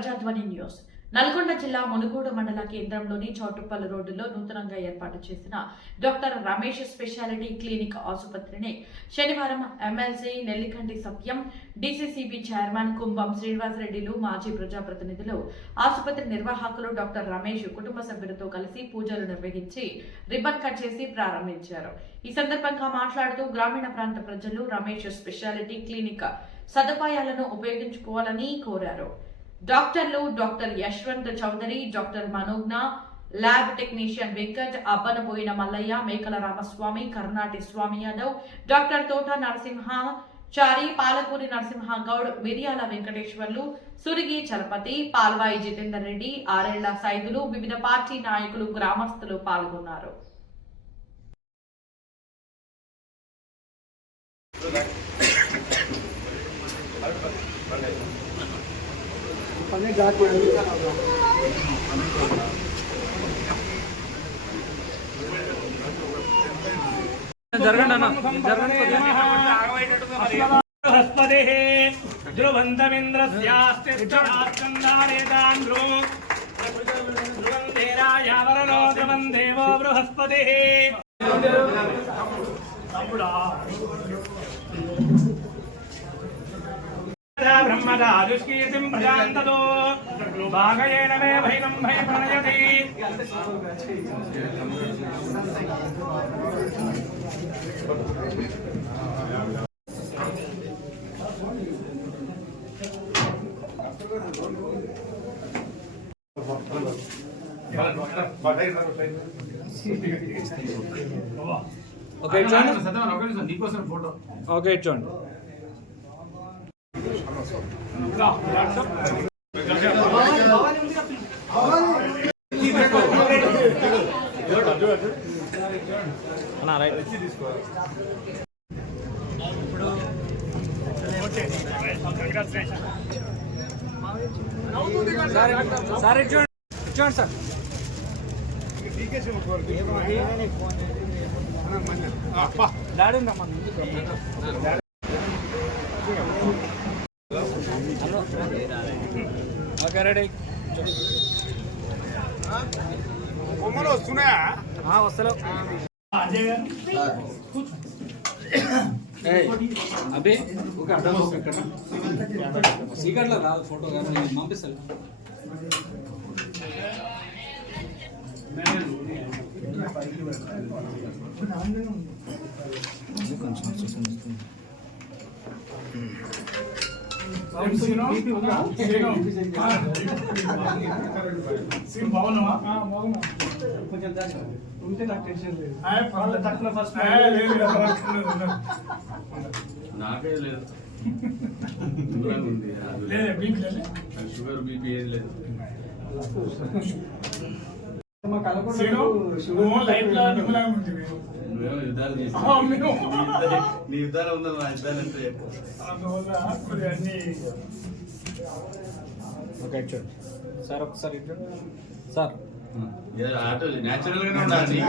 ప్రజాధ్వని news. Nalgonda జిల్లా మునుగోడు మండల కేంద్రంలోని చౌటుప్పల్ రోడ్డులో నూతనంగా ఏర్పాటు చేసిన డాక్టర్ రమేష్ స్పెషాలిటీ క్లినిక్ ఆసుపత్రిని శనివారం MLC Nellikanti Satyam DCCB chairman Kumbham శ్రీనివాసరెడ్డిలు మాజీ ప్రజాప్రతినిధులు ఆసుపత్రి నిర్వాహకులు డాక్టర్ రమేష్ కుటుంబ సభ్యులతో కలిసి పూజలు నిర్వహించి రిబ్బన్ కట్ చేసి ప్రారంభించారు. ఈ సందర్భంగా మాట్లాడుతూ గ్రామీణ ప్రాంత ప్రజలు రమేష్ స్పెషాలిటీ క్లినిక్ సదుపాయాలను ఉపయోగించుకోవాలని కోరారు. డాక్టర్లు doctor Yashwant Chowdary doctor Manogna lab technician Venkat Abbanapoyina Mallaiah Mekala Ramaswamy Karnati Swamy Yadav doctor Thota Narasimha Chary Palakuri Narasimha Goud మిరియాల వెంకటేశ్వర్లు సురిగి చలపతి పాల్వాయి జితేందర్ రెడ్డి ఆరేళ్ళ సైదులు వివిధ పార్టీ నాయకులు గ్రామస్తులు పాల్గొన్నారు. జరగండి అన్న జరగండి బృహస్పతి ధ్రువంతమింద్రస్యాస్తిష్టాచందానేతాంధ్రో ధ్రువం ధ్రువం దేవో బృహస్పతి బ్రహ్మదా దుష్కీర్తిం ప్రజాంతతో భాగయేన మే భైనం భయ ప్రణయతి ఓకే చూడండి నీకోసం ఫోటో ఓకే చూడండి అన్న రైట్ సార్ ఇటు చూడండి ఇటు చూడండి సార్ డాడీ ఉందమ్మా ఓకే రెడీ బొమ్మలు వస్తున్నాయా వస్తలేవు. అభి ఒక అడ్డం ఇక్కడ. సీకట్లో రాదు ఫోటో కానీ నేను పంపిస్తాను బాగున్నావా? నాకే లేదు. దూరంగా ఉంది అది షుగర్ బీపీ ఏది లేదు. యుద్ధాలు చేస్తావు. మేము యుద్ధాలు చేస్తాం ఓకే సార్ ఒకసారి సార్ ఆటో న్యాచురల్ గానే ఉండాలి